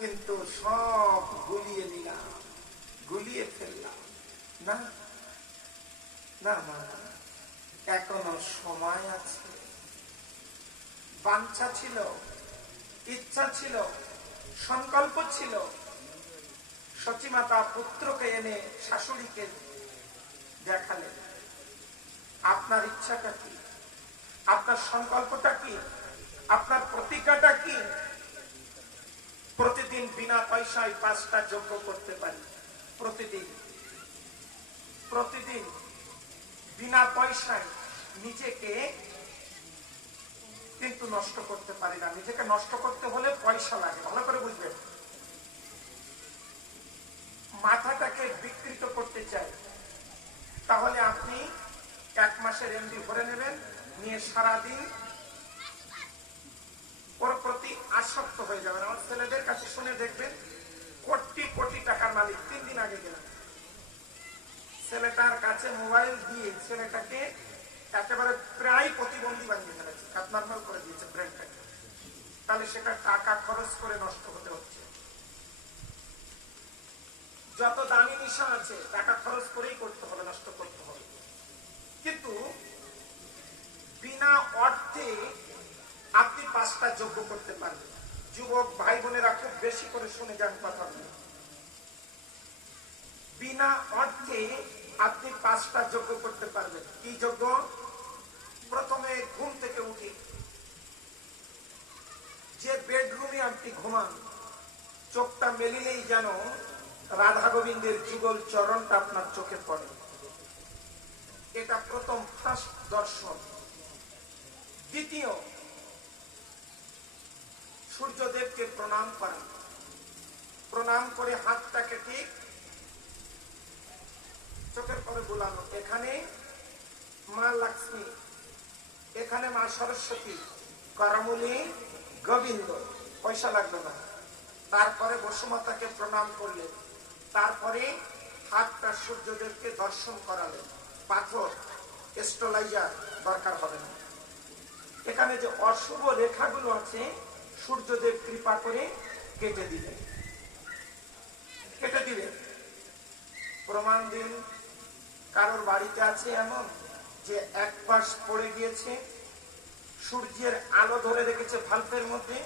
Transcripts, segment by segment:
কিন্তু সব গুলিয়ে নিলাম, গুলিয়ে ফেললাম। না না না এখনও সময় আছে। বাঞ্ছা ছিল, ইচ্ছা ছিল, সংকল্প ছিল। সচিমাতা পুত্রকে এনে শাশুড়িকে দেখালেন। আপনার ইচ্ছাটা কি? আপনার সংকল্পটা কি? আপনার প্রতিজ্ঞাটা কি? প্রতিদিন বিনা পয়সায় পাঁচটা যোগ্য করতে পারি। প্রতিদিন। প্রতিদিন বিনা পয়সায় নিজেকে কিন্তু নষ্ট করতে পারি না। নিজেকে নষ্ট করতে হলে পয়সা লাগে, ভালো করে বুঝবেন। মাথাটাকে বিকৃত করতে চাই। তাহলে আপনি এক মাসের এমডি ভরে নেবেন, নিয়ে সারাদিন আসক্ত হয়ে যাবেন। আমার ছেলেদের কাছে শুনে দেখবেন কোটি কোটি টাকার মালিক। তিন দিন আগে গেলাম। ছেলেটার কাছে মোবাইল দিয়ে ছেলেটাকে একেবারে প্রায় প্রতিবন্ধী বানিয়ে ফেলেছে। কাতমারমাল করে দিয়েছে ব্রেনটাকে তাহলে সেটা টাকা খরচ করে নষ্ট হতে হচ্ছে। যত দামি নিশা আছে, টাকা খরচ করেই করতে হবে, নষ্ট করতে হবে। কিন্তু বিনা অর্থে আপনি পাঁচটা যোগ্য করতে পারবেন। যুবক ভাই বোনেরা খুব বেশি করে শুনে যান কথাগুলো বিনা অর্থে আপনি পাঁচটা যোগ্য করতে পারবেন। কি যোগ্য প্রথমে ঘুম থেকে উঠি। যে বেডরুমে আপনি ঘুমান, চোখটা মেলিলেই যেন রাধা গোবিন্দের যুগল চরণটা আপনার চোখে পড়ে। এটা প্রথম ফার্স্ট দর্শন। দ্বিতীয় সূর্যদেবকে প্রণাম করা প্রণাম করে হাতটাকে ঠিক চোখের পরে বোলানো। এখানে মা লক্ষ্মী, এখানে মা সরস্বতী করমুলি গোবিন্দ। পয়সা লাগল না। তারপরে বসুমাতাকে প্রণাম করলেন। তারপরে হাতটা সূর্যদেবকে দর্শন করালেন। পাথর এস্ট্রোলাইজার দরকার হবে না। এখানে যে অশুভ রেখাগুলো আছে সূর্যদেব কৃপা করে কেটে দিলেন। কেটে দিলেন। প্রমাণ দিন, কারোর বাড়িতে আছে এমন যে এক পাশ পড়ে গিয়েছে, সূর্যের আলো ধরে রেখেছে ভাল্পের মধ্যে,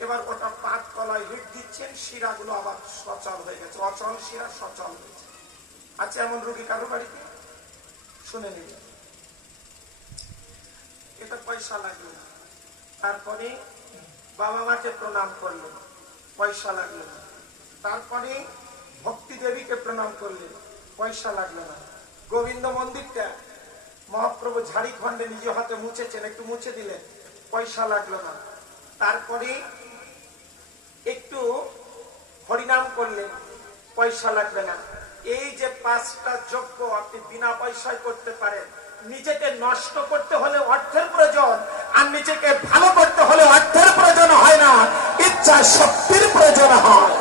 এবার ওটা পাত তলায় হিট দিচ্ছেন, শিরাগুলো আবার সচল হয়ে গেছে। অচল শিরা সচল হয়েছে। আছে এমন রোগী কারও বাড়িতে? শুনে নিলেন এটা পয়সা লাগল না। তারপরে বাবা মাকে প্রণাম করলেন, পয়সা লাগল না। তারপরে ভক্তি দেবীকে প্রণাম করলেন, পয়সা লাগল না। গোবিন্দ মন্দিরটা মহাপ্রভু ঝাড়িখণ্ডে নিজ হাতে মুছেছেন, একটু মুছে দিলেন, পয়সা লাগল না। তারপরে একটু হরিনাম করলেন, পয়সা লাগবে না। এই যে পাঁচটা যজ্ঞ আপনি বিনা পয়সায় করতে পারেন নিজেকে নষ্ট করতে হলে অর্থের প্রয়োজন, আর নিজেকে ভালো করতে হলে অর্থের প্রয়োজন হয় না, ইচ্ছা শক্তির প্রয়োজন হয়।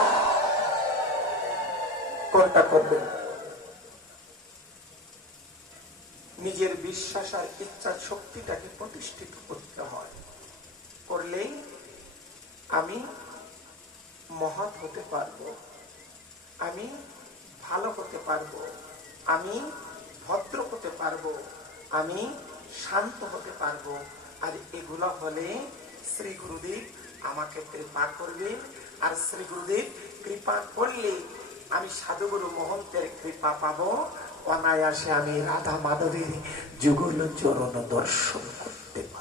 কোনটা করবেন? নিজের বিশ্বাস আর ইচ্ছা শক্তিটাকে প্রতিষ্ঠিত করতে হয়। করলেই আমি মহৎ হতে পারব, আমি ভালো হতে পারব, আমি ভদ্র হতে পারব। আমি শান্ত হতে পারব। আর এগুলো হলে শ্রী গুরুদেব আমাকে কৃপা করবেন আর শ্রী গুরুদেব কৃপা করলে আমি সাধুগুরু মহন্তের কৃপা পাবো। অনায়াসে আমি রাধা মাধবের যুগল চরণ দর্শন করতে করব